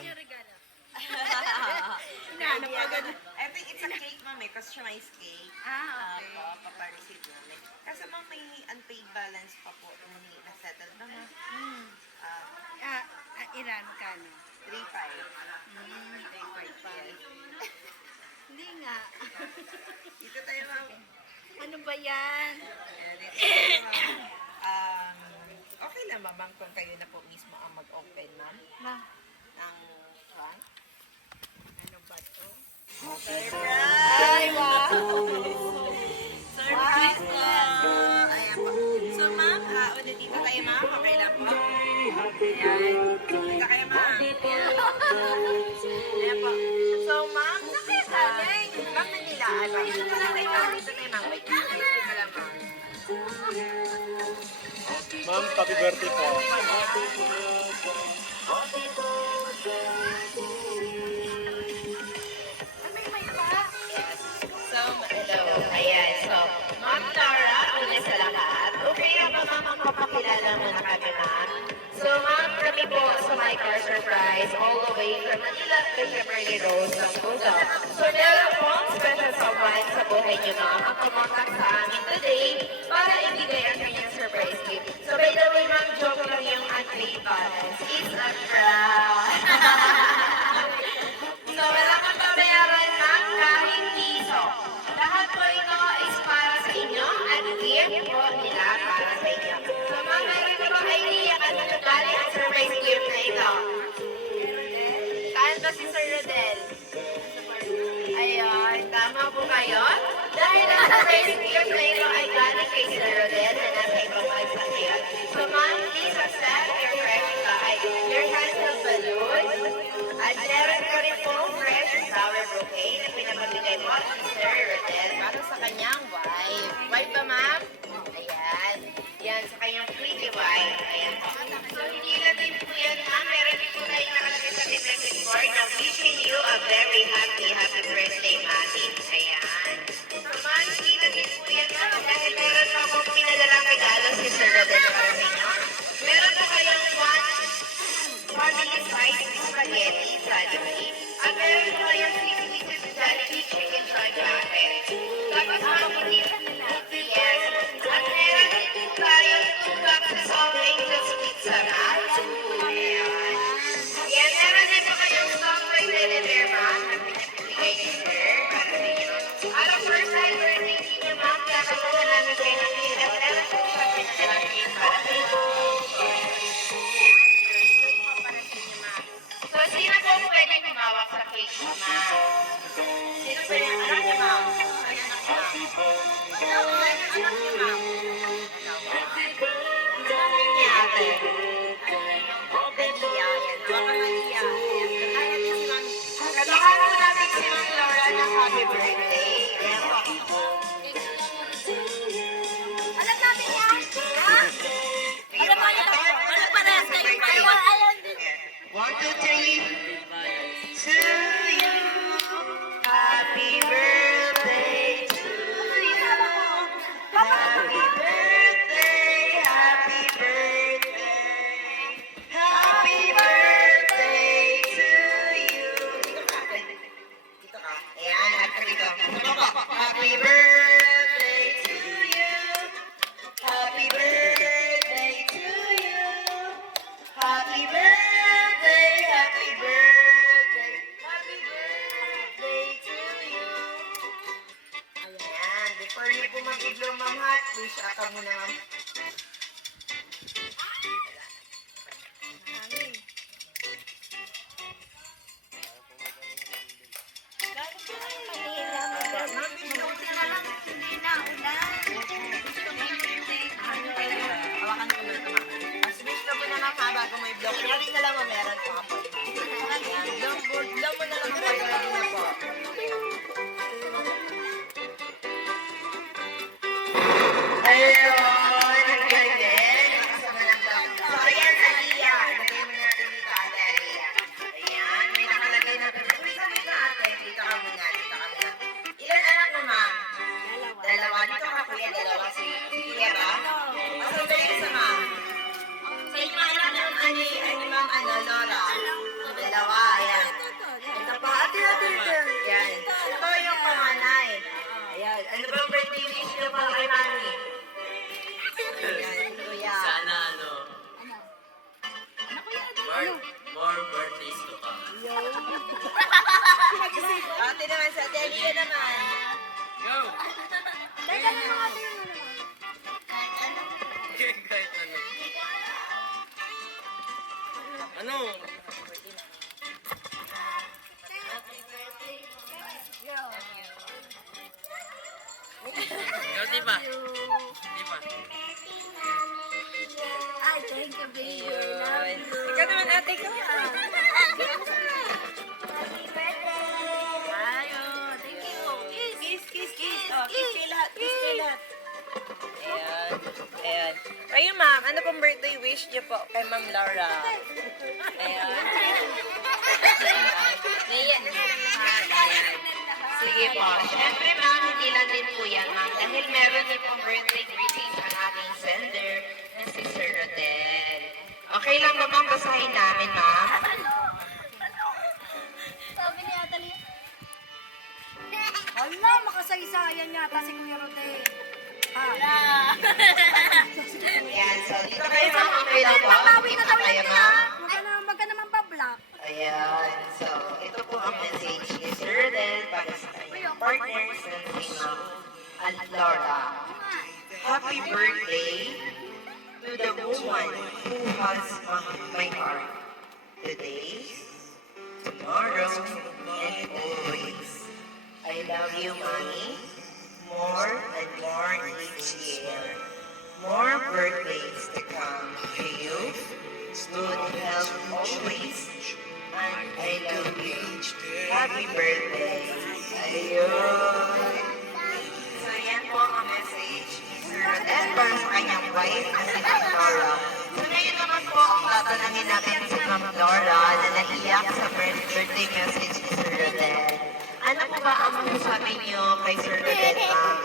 kanyang regalo. Ano pa ganun? I think it's a cake, ma'am, eh, customized cake. Okay. Papareceive namin. Kasi ma'am, may unpaid balance pa po. Hindi na-settle na, ma'am. Iran ka, no? 3-5. 3.5 pa. Hindi nga. Dito tayo, ma'am. Ano ba yan? Dito tayo, ma'am. Okay lang ba, ma'am, kung kayo na po mismo ang mag-open, ma'am? Ng trunk? Ano ba to? Surprise! Ay, wow! Surprise po! Ayan po. So, ma'am, ulit dito tayo, ma'am. Okay lang po. Ayan. Dito kayo, ma'am. Ayan po. So, ma'am, ma'am Manila, dito na tayo, ma'am. Dito tayo, ma'am. Wait, dito ka lang, ma'am. Ma'am, happy birthday po. So, hello. Ayan. So, Ma'am Tara, una sa lahat. Okay na ba, ma'am, magpapakilala muna kami, ma'am? So, ma'am, kami po sa My Car Surprise all the way from Manila to Kimberly Rose ng Puso. So, meron pong special someone sa buhay niyo, ma'am, ang kumontak sa amin today para ibigay ang kanyang surprise gift. So, by the way, ma'am, joke lang yung unpaid balance. It's a prank. So, wala kang babayaran ng kahit piso. Lahat po ito is para sa inyo at gift po nila para sa inyo. So, ma'am, meron na bang idea at nagagaling ang surprise gift na ito? Saan ba si Sir Rodel? Ayun, tama po kayo. Dahil ang surprise gift na ito ay galing kay Sir Rodel na nasa ibang bansa ngayon. So, ma'am, please accept your fresh balloon. At meron ko rin po fresh flower bouquet na pinapabigay mo ni Sir Rodel para sa kanyang wife. Wife ba, ma'am? Ayan. Yan, sa kanyang pretty wife. Ayan. So, hindi na din po yan, ma'am. Meron din po tayong nakalagay sa message board na wishing you a very happy birthday, Mati. Ayan. So, ma'am, hindi na din po yan, ma'am. Dahil meron pa po pinadalang regalo si Sir Rodel para sa inyo. Meron po kayong family size spaghetti Jollibee. At meron po kayong 6 pieces Jollibee chicken choy bucket. Tapos mamili yes. At meron din po tayong 2 boxes of Angel's Pizza Wrap. Ayan. Yan, meron din po kayong software deliver, ma'am, na pinapibigay ni Sir para sa inyo. At ang first time birthday niyo, ma'am, kakatawa namin kayo ng hirap. Meron po siya pinadalang gift para sa inyo. So, sino po pwede kumawak sa cake, ma'am? Sino pwede? Anak niya, ma'am? Ayan, anak niya. Anak niya, ma'am? Anak niya, ate. Malia, yan. Mama Malia. Kaya din si ma'am. Katahan po natin si ma'am Laura ng happy birthday. Ayan po. Alam namin yan! Ha? Alam mo yan? Alam parehas kayo. Alam din. 1, 2, 3. To you. Happy birthday to you. Happy birthday, happy birthday. Happy birthday to you. Dito ka. Dito ka. Ayan, dito. Dito ka. Happy birthday to you. Happy birthday to you. Happy birthday, happy birthday, happy birthday to you. Ayan, before you po mag-iblo, ma'am, hat, wish aka muna, ma'am. Ma'am, wish ka muna, ma'am. Hindi na, ulan. Hawakan ko muna ito, ma'am. Wish ka muna, ma'am, ha, bago may block. Ready na lang, ma'am, meron po ako. Ayan, blow mo na lang po, ready na po. Ayun! birthday wish niyo po kay Ma'am Laura? Ayan. Ayan. Sige po. Siyempre, ma'am, hindi lang din po yan, ma'am. Dahil meron din pong birthday greetings ang ating sender na si Sir Rodel. Okay lang ba, ma'am? Basahin namin, ma'am. Sabi ni Atali. Hala, makasaysayan yata si Kuya Rodel. Yan. So, dito kayo, ma'am. Okay lang po. Babawi na Dito daw kayo, yan ma'am. Wag ka naman pa-block. Ayan. So, ito po ang message ni Sir Rodel para sa kanyang partners na si Ma'am Laura. Happy birthday to the woman who has my heart. Today, tomorrow, and always. I love you, Mommy. More and more each year. More birthdays to come to you. Good health always. And I love you. Happy birthday. Ayun. So yan po ang message ni Sir Rodel para sa kanyang wife na si Ma'am Laura. So ngayon naman po ang tatanungin natin si Ma'am Laura na naiyak sa birthday message ni Sir Rodel. Ano po ba ang masasabi niyo kay Sir Rodel, ma'am?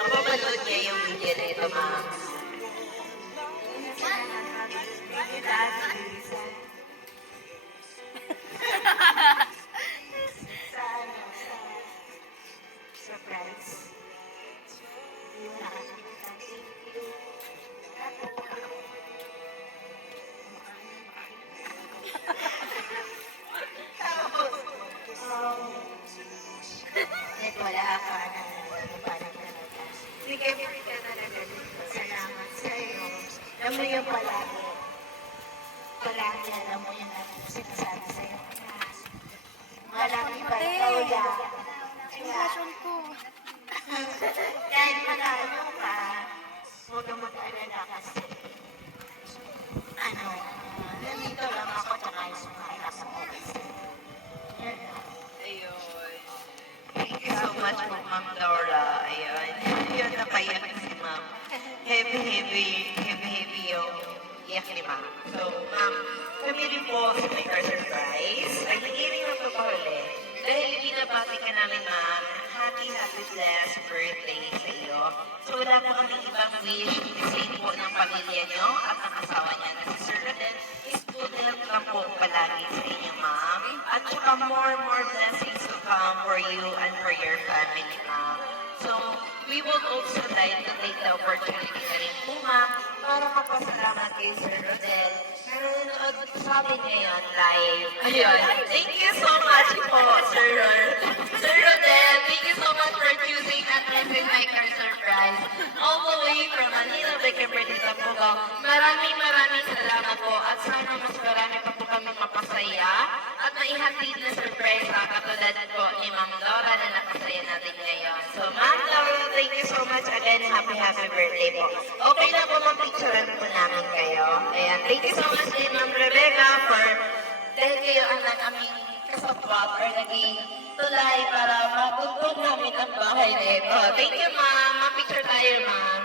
Napapanood niya yung video na ito, ma'am. Surprise. Kahit wala ka na parang talaga. Sige, hindi ka talaga dito. Salamat sa'yo. Alam mo yung palagi. Palagi alam mo yung sinasabi sa'yo. Malaki ba ikaw yan? Impression ko. Kahit malayo ka, huwag kang mag-alala kasi. Nandito lang ako tsaka yung sumala sa office. Ayun. Thank you so much po, Ma'am Laura. Ayun. Yun, napaiyak si Ma'am. Heavy yung iyak ni Ma'am. So, Ma'am, kami rin po sa May Car Surprise ay higiling ng papahuli. Dahil binabati ka namin, Ma'am, happy blessed birthday sa iyo. So, wala po kami ibang wish. Same po ng pamilya niyo at ng asawa niya na si Sir Rodel is good health lang po palagi sa inyo, Ma'am. At saka more blessings to come for you and for your family, Ma'am. So, we would also like to take the opportunity na rin po, Ma'am, para magpasalamat kay Sir Rodel na nanonood sa atin ngayon live. Ayun. Thank you so much po, Sir Rodel. Thank you so much for choosing that present my car surprise. All the way from Manila, Beckenberg, Tampugaw. Maraming salamat po at sana mas marami pa po kami mapasaya at maihatid na surprise katulad po ni Ma'am Laura na napasaya natin ngayon. So, Ma'am Laura, thank you so much again. Happy birthday po. Okay na po, mapicturean po namin kayo. Ayan, thank you so much din, Ma'am Rebecca, for dahil kayo ang aming kasabwat or naging tulay para matugtog namin ang bahay na ito. Thank you, Ma'am. Mapicture tayo, Ma'am.